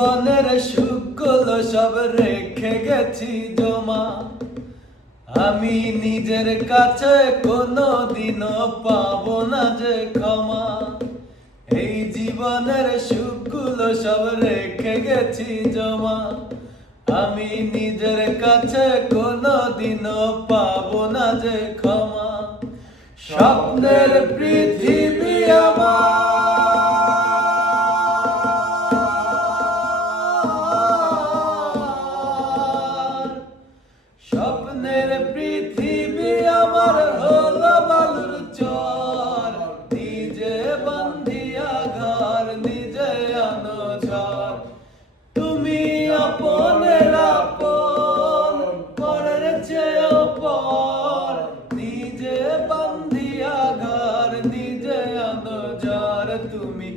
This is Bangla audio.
জীবনের সুখগুলো সব রেখে গেছি জমা, আমি নিজের কাছে কোনোদিনও পাবো না যে ক্ষমা। এই জীবনের সুখগুলো সব রেখে গেছি জমা, আমি নিজের কাছে কোনোদিনও পাবো না যে ক্ষমা। স্বপ্নের পৃথিবী আমার, স্বপ্নের পৃথিবী আমার হলো বালুর চর, নিজে বান্ধিয়া ঘর নিজে আনো ঝড়। তুমি আপনের আপন, পরের চেয়েও পর, নিজে বান্ধিয়া ঘর নিজে আনো ঝড়। তুমি